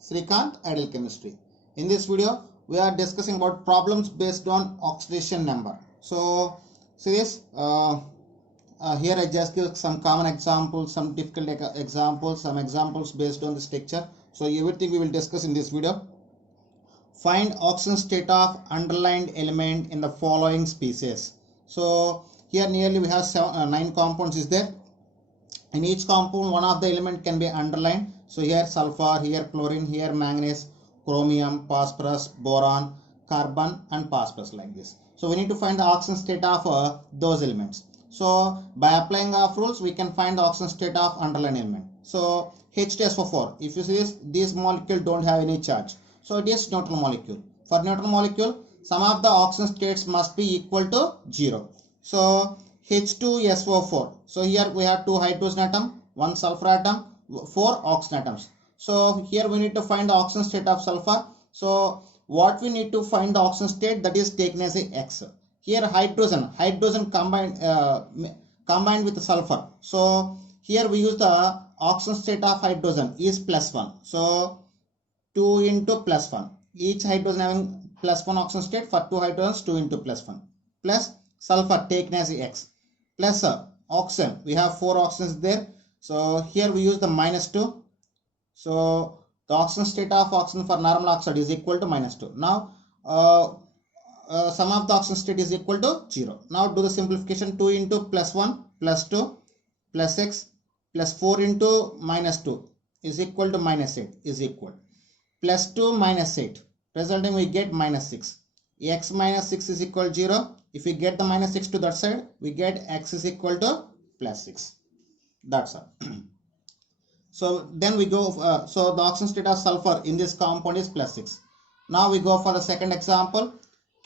Srikanth, Ideal Chemistry. In this video, we are discussing about problems based on oxidation number. So, see this. Here I just give some common examples, some difficult examples, some examples based on the structure. So, everything we will discuss in this video. Find oxidation state of underlined element in the following species. So, here nearly we have 9 compounds is there. In each compound, one of the element can be underlined. So here sulfur, here chlorine, here manganese, chromium, phosphorus, boron, carbon and phosphorus like this. So we need to find the oxidation state of those elements. So by applying our rules, we can find the oxidation state of underlined element. So H2SO4, if you see this molecule don't have any charge. So it is neutral molecule. For neutral molecule, some of the oxidation states must be equal to 0. So H2SO4. So here we have 2 hydrogen atom, 1 sulfur atom, 4 oxygen atoms. So here we need to find the oxidation state of sulfur. So what we need to find the oxidation state, that is taken as a X. Here hydrogen combined with sulfur. So here we use the oxidation state of hydrogen is +1. So 2 into +1. Each hydrogen having +1 oxidation state. For 2 hydrogens, 2 into +1 plus sulfur taken as a X plus oxygen. We have 4 oxygens there. So here we use the -2. So the oxidation state of oxygen for normal oxide is equal to -2. Now sum of the oxidation state is equal to 0. Now do the simplification. 2 into +1 +2 plus X plus 4 into -2 is equal to -8 is equal. +2 -8. Resulting we get -6. X -6 is equal to 0. If we get the -6 to that side, we get X is equal to +6. That's all. So then we go, so the oxidation state of sulfur in this compound is +6. Now we go for the second example,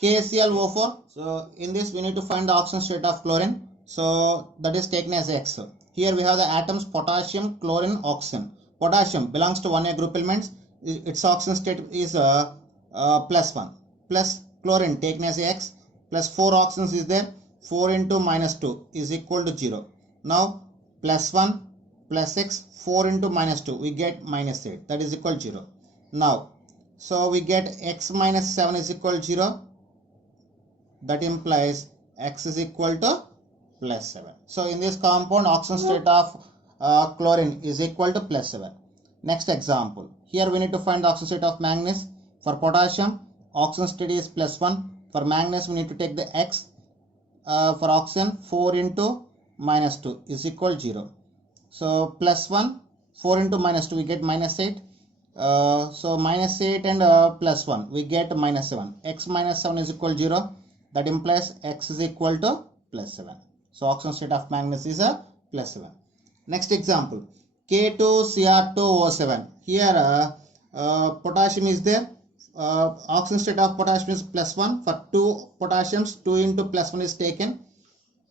KClO4. So in this we need to find the oxidation state of chlorine. So that is taken as X. Here we have the atoms potassium, chlorine, oxygen. Potassium belongs to 1A group elements. Its oxidation state is +1. Plus chlorine taken as X. Plus 4 oxygens is there. 4 into -2 is equal to 0. Now +1 plus X, 4 into -2, we get -8. That is equal to 0. Now, so we get X -7 is equal to 0. That implies X is equal to +7. So in this compound, oxidation state of chlorine is equal to +7. Next example. Here we need to find the oxidation state of manganese. For potassium, oxidation state is +1. For manganese, we need to take the X. For oxygen, 4 into -2 is equal to 0. So +1, 4 into -2, we get -8. So -8 and +1, we get -7. X -7 is equal to 0. That implies X is equal to +7. So oxidation state of manganese is a +7. Next example, K2Cr2O7. Here potassium is there. Oxidation state of potassium is +1. For 2 potassiums, 2 into +1 is taken.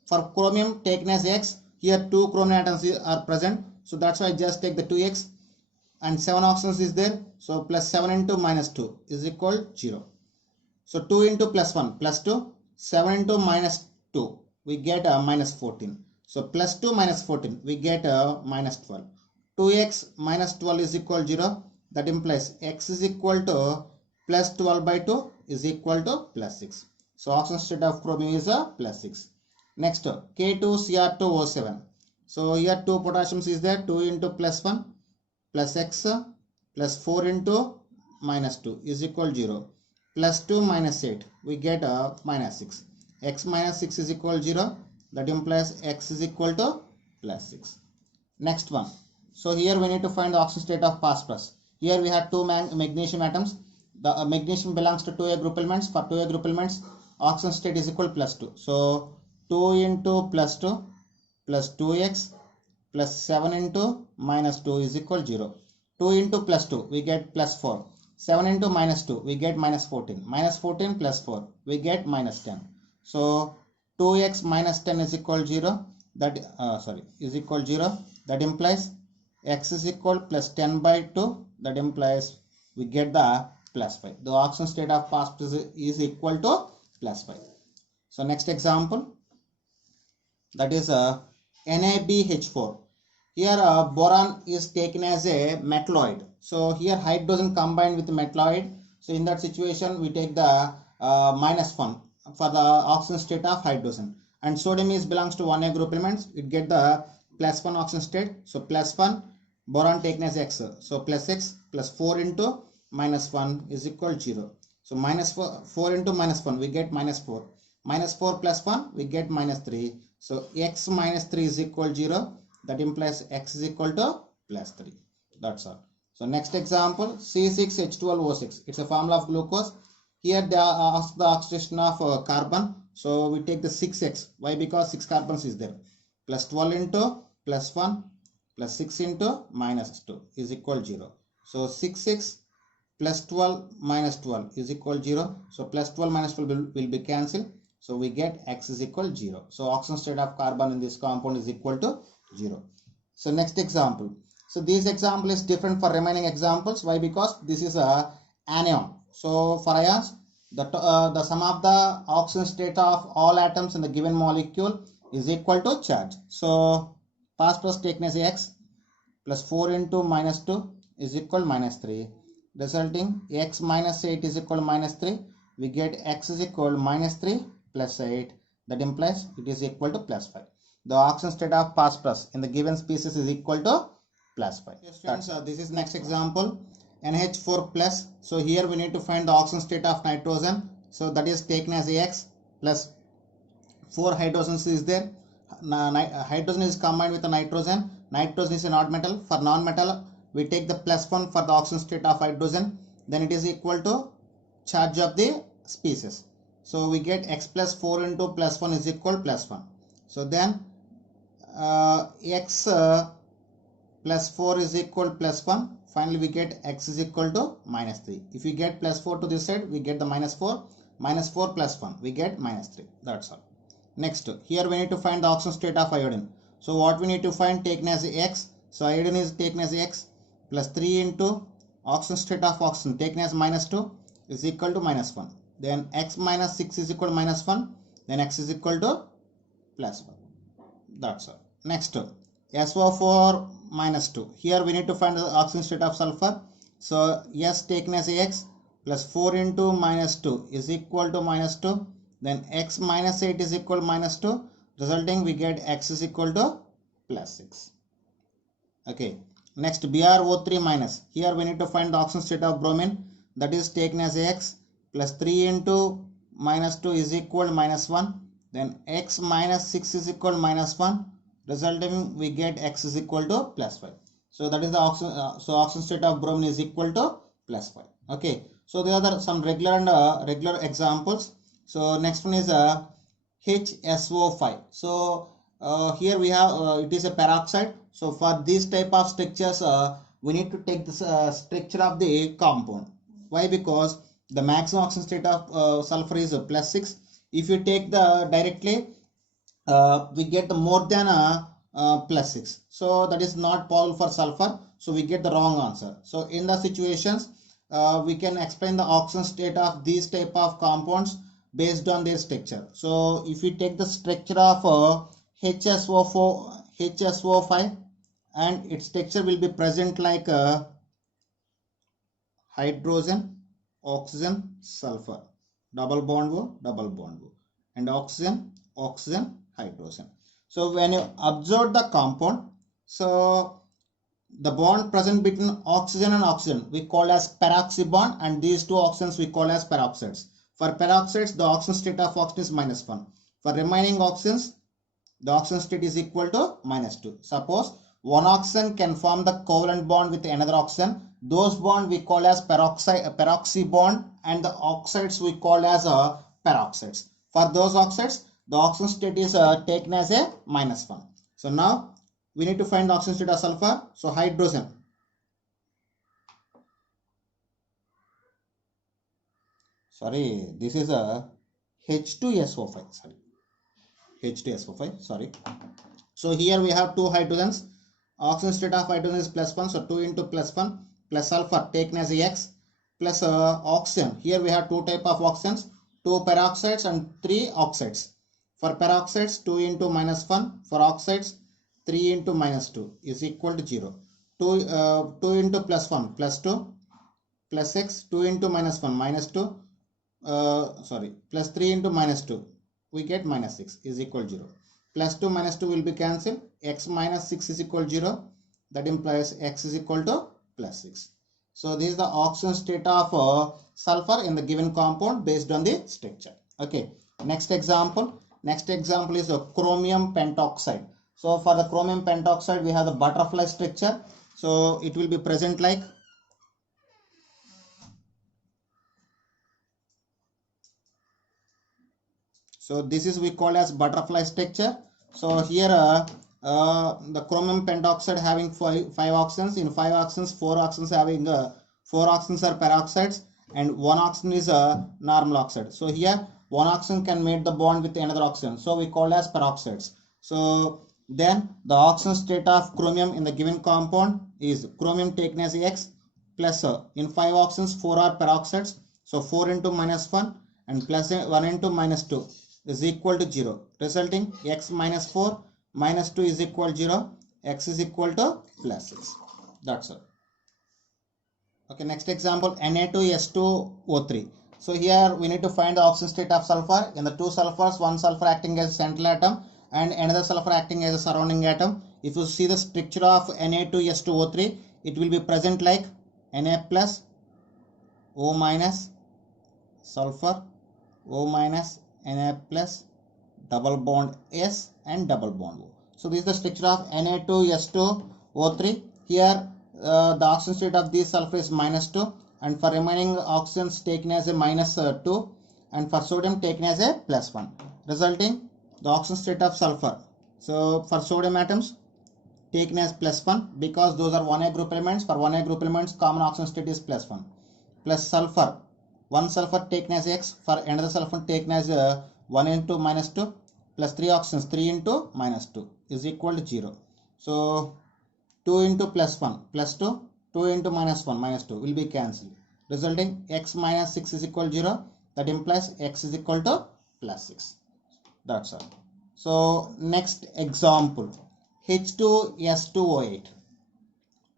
For chromium taken as X, here 2 chromium atoms are present. So that's why I just take the 2X. And 7 oxygens is there. So +7 into -2 is equal to 0. So 2 into +1 +2. 7 into -2 we get -14. So +2 -14 we get -12. 2X -12 is equal to 0. That implies X is equal to +12 by 2 is equal to +6. So oxidation state of chromium is a +6. Next, K2Cr2O7. So here 2 potassiums is there. 2 into +1 plus X plus 4 into -2 is equal to 0. +2 -8 we get -6. X -6 is equal to 0. That implies X is equal to +6. Next one. So here we need to find the oxidation state of phosphorus. Here we have 2 magnesium atoms. The magnesium belongs to 2A group elements. For 2A group elements, oxidation state is equal to +2. So 2 into +2 plus 2X plus 7 into -2 is equal to 0. 2 into +2 we get +4. 7 into -2 we get -14. -14 plus 4 we get -10. So 2X -10 is equal to 0. That is equal to 0. That implies X is equal to +10 by 2. That implies we get the +5. The oxidation state of phosphorus is equal to +5. So next example, that is NaBH4. Here boron is taken as a metalloid. So here hydrogen combined with metalloid. So in that situation, we take the -1 for the oxygen state of hydrogen. And sodium is belongs to 1A group elements. It get the +1 oxygen state. So +1, boron taken as X. So plus X plus 4 into -1 is equal to 0. So -4 into -1, we get -4. -4 plus 1, we get -3. So X minus 3 is equal to 0. That implies X is equal to +3. That's all. So next example, C6H12O6. It's a formula of glucose. Here they ask the oxidation of carbon. So we take the 6x. Why? Because 6 carbons is there. Plus 12 into +1 plus 6 into -2 is equal to 0. So 6 plus 12 minus 12 is equal to 0. So plus 12 minus 12 will be cancelled. So we get X is equal to 0. So oxygen state of carbon in this compound is equal to 0. So next example. So this example is different for remaining examples. Why? Because this is a anion. So for ions, the sum of the oxygen state of all atoms in the given molecule is equal to charge. So phosphorus taken as X plus 4 into -2 is equal to -3. Resulting X minus 8 is equal to -3. We get X is equal to -3 plus 8. That implies it is equal to +5. The oxygen state of phosphorus in the given species is equal to +5. This is next example, NH4 plus. So here we need to find the oxygen state of nitrogen. So that is taken as X plus 4 hydrogens is there. Hydrogen is combined with the nitrogen. Nitrogen is an odd metal. For non-metal, we take the +1 for the oxygen state of hydrogen. Then it is equal to charge of the species. So we get X plus 4 into +1 is equal to +1. So then X plus 4 is equal to +1. Finally, we get X is equal to -3. If we get +4 to this side, we get the -4. -4 plus 1, we get -3. That's all. Next, here we need to find the oxygen state of iodine. So what we need to find taken as X. So iodine is taken as X plus 3 into oxygen state of oxygen taken as -2 is equal to -1. Then X minus 6 is equal to -1. Then X is equal to +1. That's all. Next, SO4 -2. Here we need to find the oxygen state of sulfur. So S taken as X plus 4 into -2 is equal to -2. Then X minus 8 is equal to -2. Resulting we get X is equal to +6. Okay. Next, BrO3 minus. Here we need to find the oxygen state of bromine. That is taken as X plus 3 into -2 is equal to -1. Then X minus 6 is equal to -1. Resulting we get X is equal to +5. So that is the oxygen state of bromine is equal to +5. Okay. So there are some regular and regular examples. So next one is HSO5. So here we have it is a peroxide. So for this type of structures, we need to take this structure of the compound. Why? Because the maximum oxygen state of sulfur is +6. If you take the directly, we get the more than +6. So that is not possible for sulfur. So we get the wrong answer. So in the situations, we can explain the oxygen state of these type of compounds based on their structure. So if you take the structure of HSO5 and its structure will be present like hydrogen, oxygen, sulfur, double bond O, and oxygen, hydrogen. So when you observe the compound, so the bond present between oxygen and oxygen we call as peroxy bond, and these two oxygens we call as peroxides. For peroxides, the oxygen state of oxygen is -1. For remaining oxygens, the oxygen state is equal to -2. Suppose one oxygen can form the covalent bond with another oxygen. Those bond we call as peroxy bond, and the oxides we call as peroxides. For those oxides, the oxygen state is taken as a -1. So now we need to find the oxygen state of sulfur. So hydrogen. Sorry, this is a H2SO5. Sorry, H2SO5. Sorry. So here we have two hydrogens. Oxygen state of hydrogen is +1. So 2 into +1 plus sulfur taken as X plus oxygen. Here we have two type of oxygens, 2 peroxides and 3 oxides. For peroxides, 2 into -1. For oxides, 3 into -2 is equal to 0. 2 into plus 1 plus 2 plus 6, 2 into minus 1 minus 2, plus 3 into minus 2, we get minus 6 is equal 0. Plus 2 minus 2 will be cancelled. X minus 6 is equal 0. That implies X is equal to plus 6. So this is the oxidation state of sulfur in the given compound based on the structure. Okay. Next example. Next example is chromium pentoxide. So for the chromium pentoxide, we have the butterfly structure. So it will be present like so. This is we call as butterfly structure. So here the chromium pentoxide having five oxygens. In 5 oxygens, 4 oxygens having 4 oxygens are peroxides and 1 oxygen is a normal oxide. So here 1 oxygen can make the bond with another oxygen. So we call as peroxides. So then the oxidation state of chromium in the given compound is chromium taken as X plus in 5 oxygens 4 are peroxides. So 4 into minus 1 and plus 1 into minus 2 is equal to 0, resulting X minus 4 minus 2 is equal to 0. X is equal to plus 6. That's all. Okay, next example, Na2S2O3. So here we need to find the oxidation state of sulfur. In the 2 sulfurs, 1 sulfur acting as a central atom and another sulfur acting as a surrounding atom. If you see the structure of Na2S2O3, it will be present like Na plus, O minus, sulfur, O minus, Na plus, double bond S and double bond O. So this is the structure of Na2S2O3. Here the oxidation state of this sulfur is minus 2 and for remaining oxygens taken as a minus 2 and for sodium taken as a plus 1, resulting the oxidation state of sulfur. So for sodium atoms taken as plus 1 because those are 1A group elements. For 1A group elements common oxidation state is plus 1. Plus sulfur, 1 sulfur taken as X, for another sulfur taken as 1 into minus 2 plus 3 oxygens 3 into minus 2 is equal to 0. So 2 into plus 1 plus 2, 2 into minus 1 minus 2 will be cancelled, resulting X minus 6 is equal to 0. That implies X is equal to plus 6. That's all. So next example, H2S2O8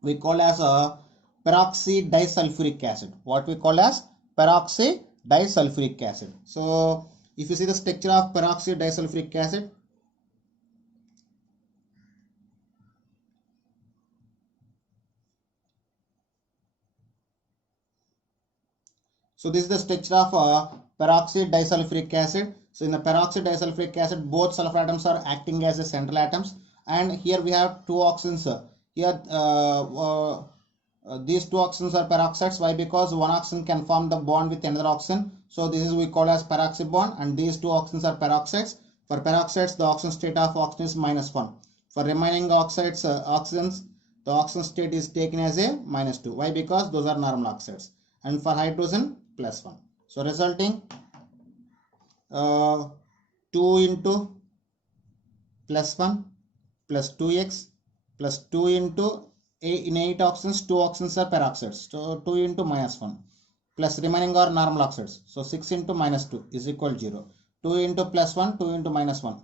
we call as a peroxy disulfuric acid. What we call as peroxy disulfuric acid. So if you see the structure of peroxy disulfuric acid, so this is the structure of peroxide disulfuric acid. So in the peroxide disulfuric acid, both sulfur atoms are acting as a central atoms, and here we have 2 oxygens. Here these 2 oxygens are peroxides. Why? Because 1 oxygen can form the bond with another oxygen. So this is we call as peroxide bond, and these 2 oxygens are peroxides. For peroxides, the oxidation state of oxygen is minus 1. For remaining oxides, oxygens, the oxidation state is taken as a minus 2. Why? Because those are normal oxides. And for hydrogen, plus 1. So resulting 2 into plus 1 plus 2x plus 2 into in 8 oxygens, 2 oxygens are peroxides. So 2 into minus 1 plus remaining are normal oxides. So 6 into minus 2 is equal to 0. 2 into plus 1, 2 into minus 1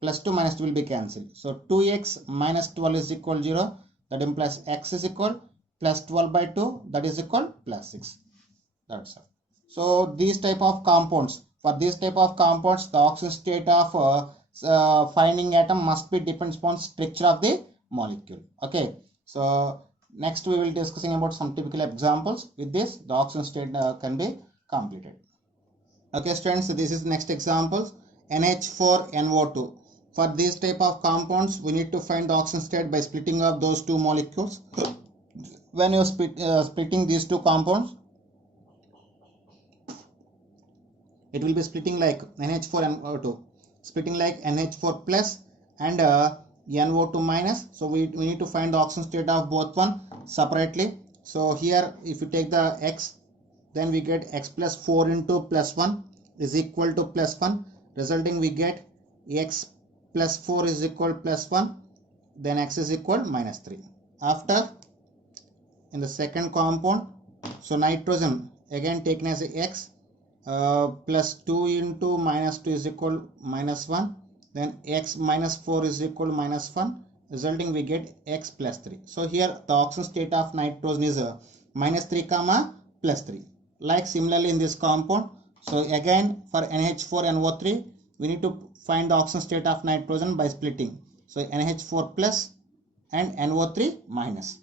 plus 2 minus 2 will be cancelled. So 2x minus 12 is equal to 0. That implies x is equal plus 12 by 2, that is equal plus 6. That's all. So these type of compounds, for this type of compounds, the oxidation state of finding atom must be depends upon structure of the molecule. Okay. So next we will discussing about some typical examples. With this, the oxidation state can be completed. Okay, students. So this is next examples. NH4NO2. For this type of compounds, we need to find the oxidation state by splitting up those 2 molecules. When you are splitting these 2 compounds, it will be splitting like NH4NO2, splitting like NH4 plus and NO2 minus. So we need to find the oxidation state of both one separately. So here if you take the X, then we get X plus 4 into plus 1 is equal to plus 1, resulting we get X plus 4 is equal to plus 1, then X is equal minus 3. After in the second compound, so nitrogen again taken as a X, plus 2 into minus 2 is equal minus 1, then X minus 4 is equal to minus 1, resulting we get x plus 3. So here the oxidation state of nitrogen is minus 3 comma plus 3. Like similarly in this compound, so again for NH4NO3 we need to find the oxidation state of nitrogen by splitting. So NH4 plus and NO3 minus.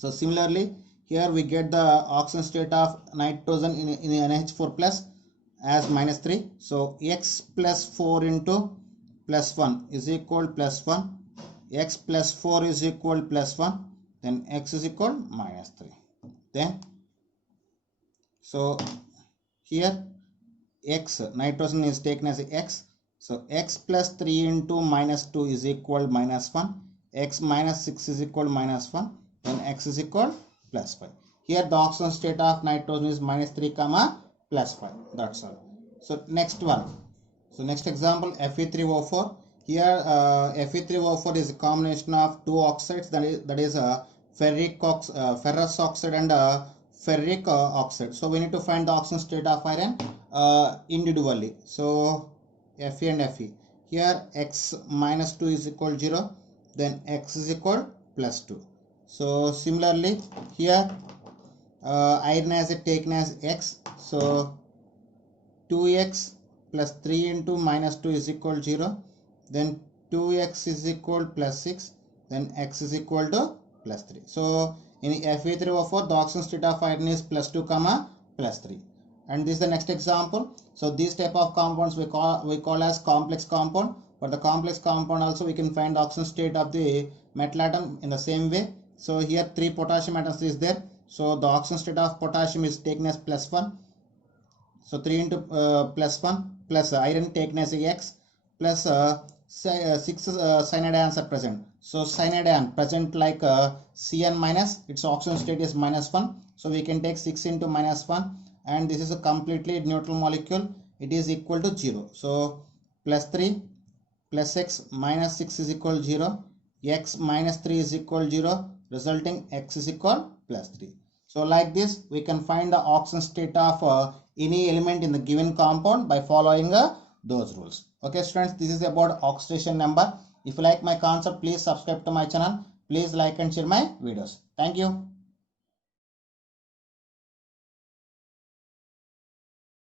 So similarly here we get the oxidation state of nitrogen in NH4 plus as minus 3. So x plus 4 into plus 1 is equal plus 1. X plus 4 is equal plus 1. Then x is equal minus 3. Then so here x, nitrogen is taken as x. So x plus 3 into minus 2 is equal minus 1. X minus 6 is equal minus 1. Then x is equal plus 5. Here the oxidation state of nitrogen is minus 3 comma plus 5. That's all. So next one. So next example, Fe3O4. Here Fe3O4 is a combination of two oxides, that is ferrous oxide and ferric oxide. So we need to find the oxidation state of iron individually. So Fe and Fe. Here x minus 2 is equal 0. Then x is equal plus 2. So similarly here iron has taken as x. So 2x plus 3 into minus 2 is equal 0. Then 2x is equal plus 6. Then x is equal to plus 3. So in Fe3O4 the oxidation state of iron is plus 2 comma plus 3. And this is the next example. So these type of compounds we call as complex compound. For the complex compound also we can find the oxidation state of the metal atom in the same way. So here 3 potassium atoms is there. So the oxidation state of potassium is taken as plus 1. So 3 into plus 1 plus iron taken as x plus 6 cyanide ions are present. So cyanide ion present like Cn minus, its oxidation state is minus 1. So we can take 6 into minus 1 and this is a completely neutral molecule. It is equal to 0. So plus 3 plus x minus 6 is equal 0. X minus 3 is equal 0, resulting x is equal plus 3. So like this we can find the oxidation state of any element in the given compound by following those rules. Okay students, this is about oxidation number. If you like my concept, please subscribe to my channel. Please like and share my videos. Thank you.